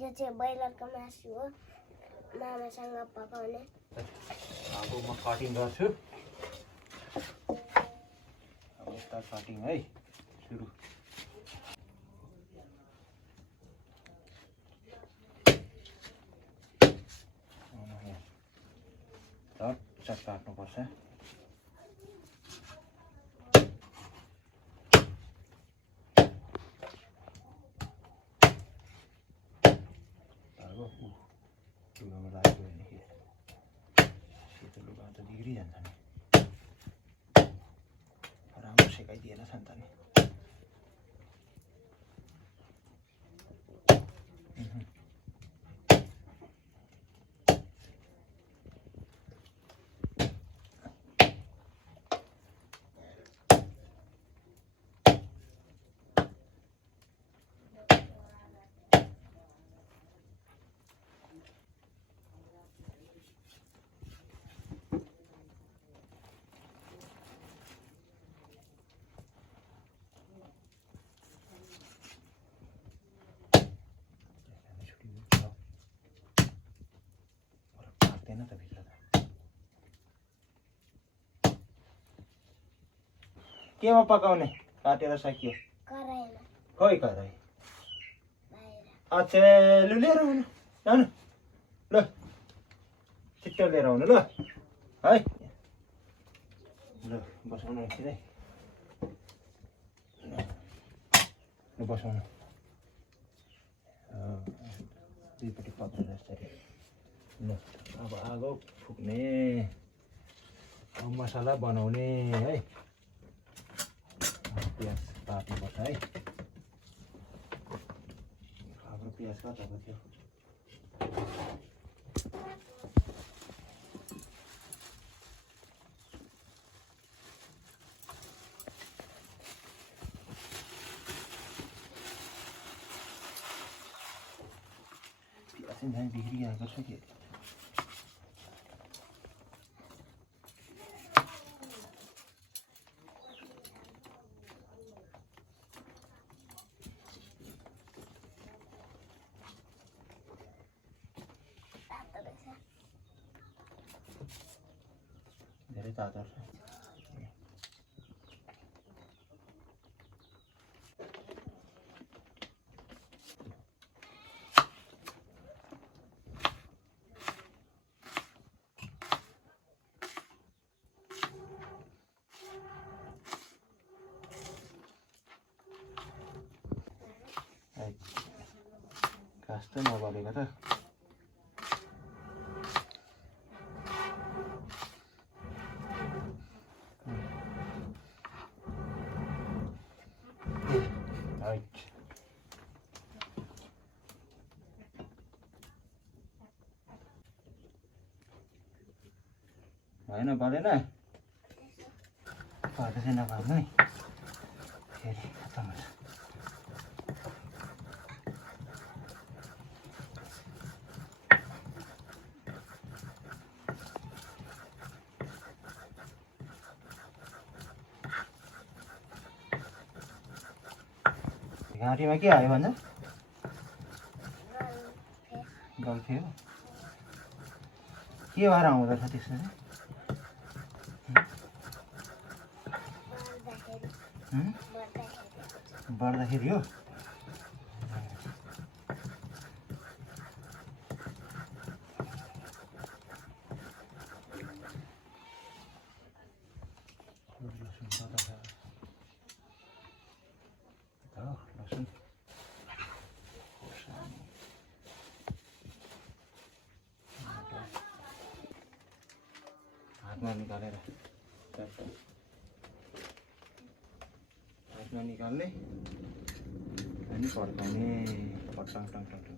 यो चाहिँ ब्रोइलरको मासु हो मामासँग पकाउने अब म कटिङ गर्छु अब यता कटिङ है सुरु चट काट्नुपर्छ लुगामा लाग्यो भने सेतो लुगा त बिग्रिजान्छ नि राम्रो सेकाइदिएन छ नि त नि न त भित्र त केमा पकाउने काटेर सकियो कराईमा खोइ कराई अच्छा लु लिएर आउनु जानु ल छिट्टो लिएर आउनु ल है ल बसाउनु एकछिन है ल बसाउनु दुईपट्टि पक्रेर यसरी ल अब आगो फुक्ने अब मसला बनाउने है प्याज काट्नुपर्छ है हाम्रो प्याज कताको थियो प्याज झन् बिग्रिआएको छ कि धेरै तातो छ घाँस त नबलेको त भएन बलेन भएर चाहिँ नभर्नु है फेरि खतम हुन्छ घाँटीमा के आयो भन्छ गल्थ्यो के भएर आउँदो छ त्यसो बढ्दाखेरि हो लसुन हातमा निकालेर हातमा निकाल्ने अनि पड्काउने पट्टाङ टङ टङ टङ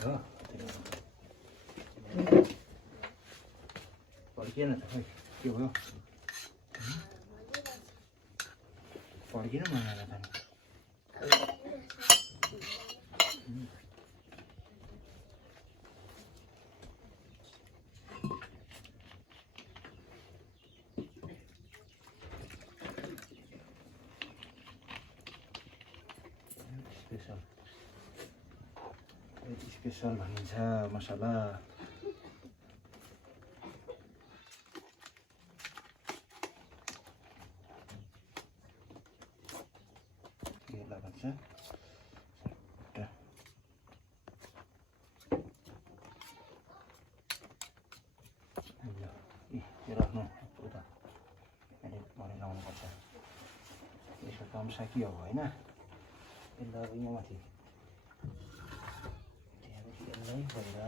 हो पड्किएन त खै के भयो पड्किन मनाएर त स्पेसल भनिन्छ मसला। यसलाई भन्छ यो राख्नु उता मैले लाउनुपर्छ। यसको काम सकियो अब होइन। यसलाई अब यहाँ माथि यसलाई भएर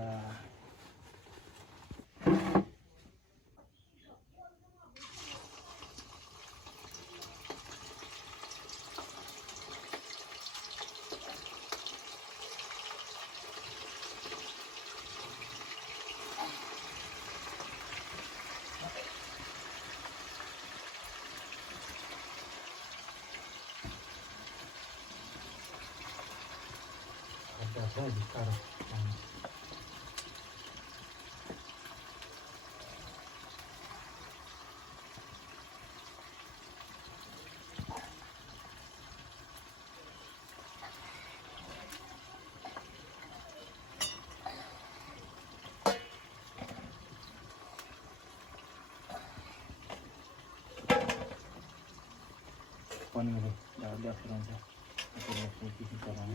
saya ditaruh. Pon ini, dah firan saya. Aku dah selesai sekarang.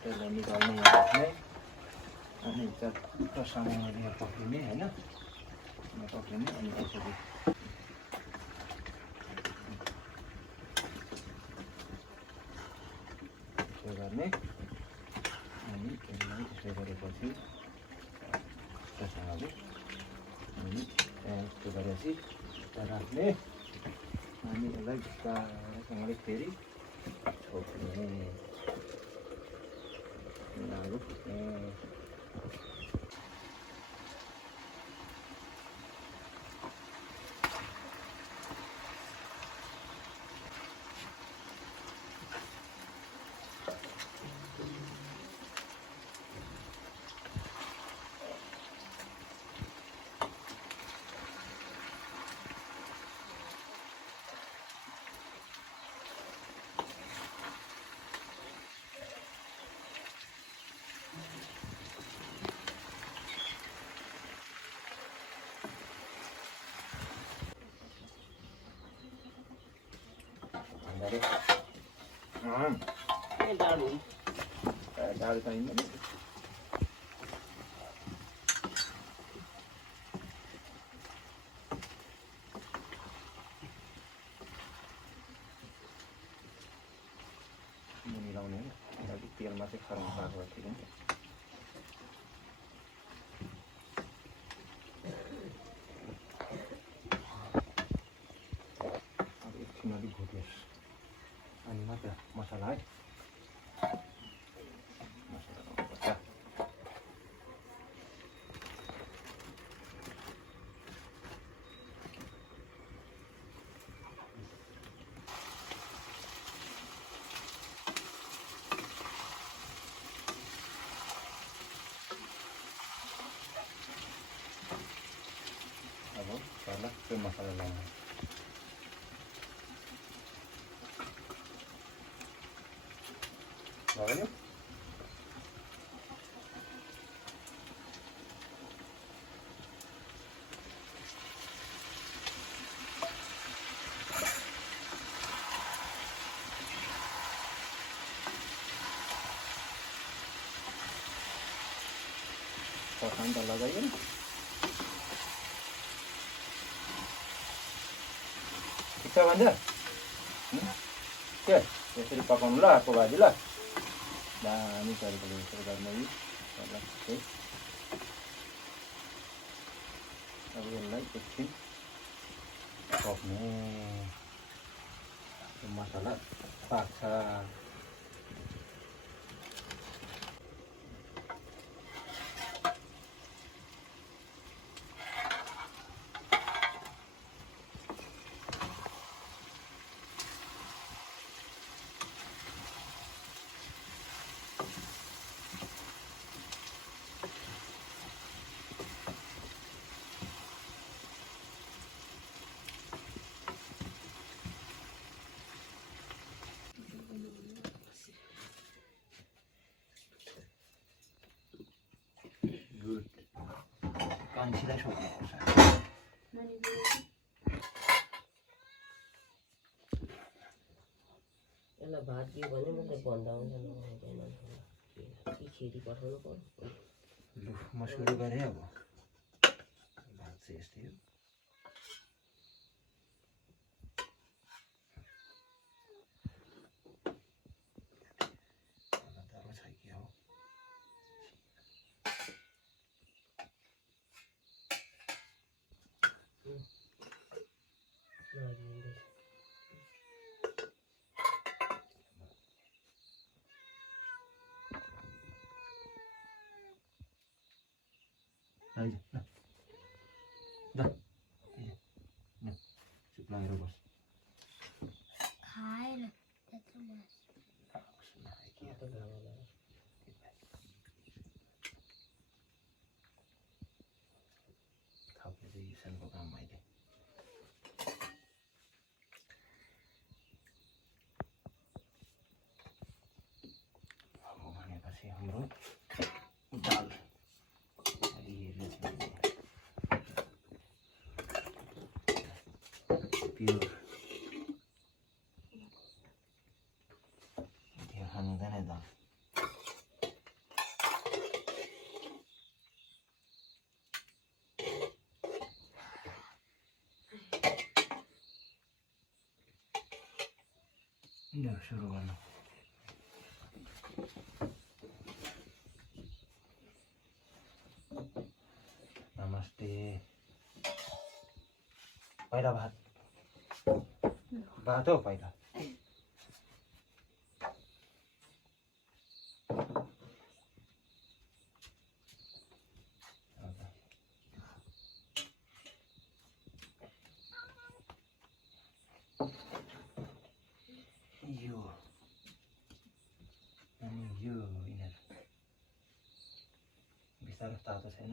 त्यसलाई निकाल्ने है अनि तसँगले यहाँ पक्रिने होइन यहाँ पक्रिने अनि त्यसरी त्यसो गर्ने अनि यसलाई त्यसो गरेपछि तसँगले अनि यस्तो गरेपछि राख्ने अनि यसलाई बिस्तारैसँगले फेरि छोप्ने। Daru tayo mo. Munilaw na yun. Lagi tiyan masik harang kahwa sila. Abi sinali gudis. Ano na ito? Masalay. Salah itu masalah lain. Bawa yuk. Pasang talaga yun. Kita benda. Okey, jadi pakai lah, apa aja lah. Nah, ini cari dulu seragam lagi. Salah, okey. Abi like kecil. Kok nih. Masalah paksa. मान्छेलाई सोध्नुपर्छ यसलाई भात दियो भने मात्रै भन्दा हुन्छ नहुँदैन कि खिरी पठाउनु पर्यो लु म सुरु गरेँ अब भात चाहिँ यस्तै हो तातो छ कि हो आइज ल चुप लागेर बस खाएन त्यत्रो मासु थप्ने चाहिँ किसानको काम मैले अब भनेपछि हाम्रो दाल प्योर त्यो खानु हुँदैन दाल ल सुरु गर्नु नमस्ते पहिला भात हो पहिला यो अनि यो यिनीहरू बिस्तारो तातो छैन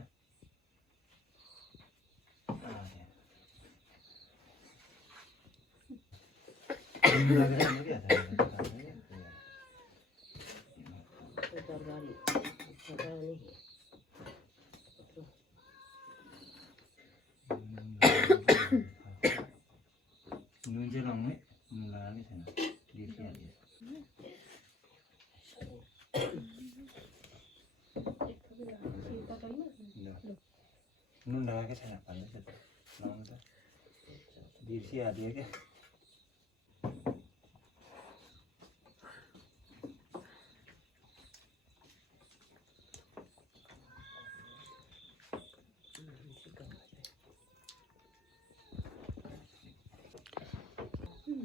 तरकारी नुन चाहिँ लाउने नुन लगाएकै छैन बिर्सिहाल्यो नुन लगाएकै छैन भन्दैछ त लाउनु त बिर्सिहाल्यो क्या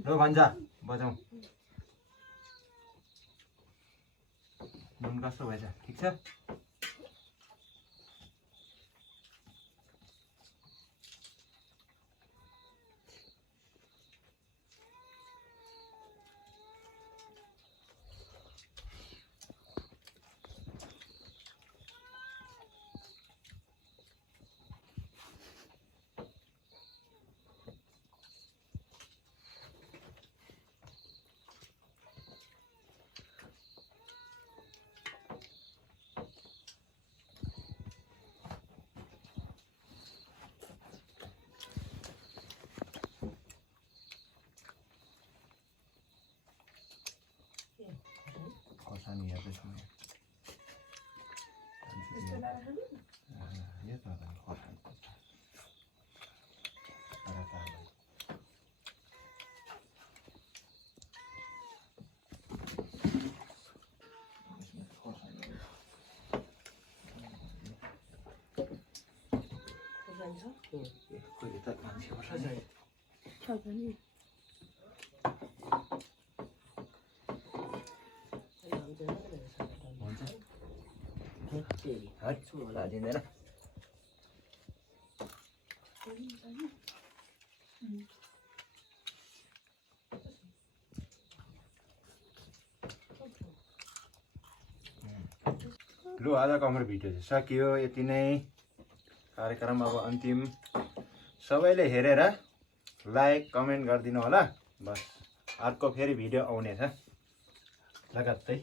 ल भन्छ बजाउँ नुन कस्तो भएछ ठिक छ खोर्सानी हेर्दैछु म यो त खोर्सानी कहिले त मान्छे पर्छ दिँदैन लु आजको हाम्रो भिडियो चाहिँ सकियो यति नै कार्यक्रम अब अन्तिम सबैले हेरेर लाइक कमेन्ट गरिदिनु होला बस अर्को फेरि भिडियो आउनेछ लगत्तै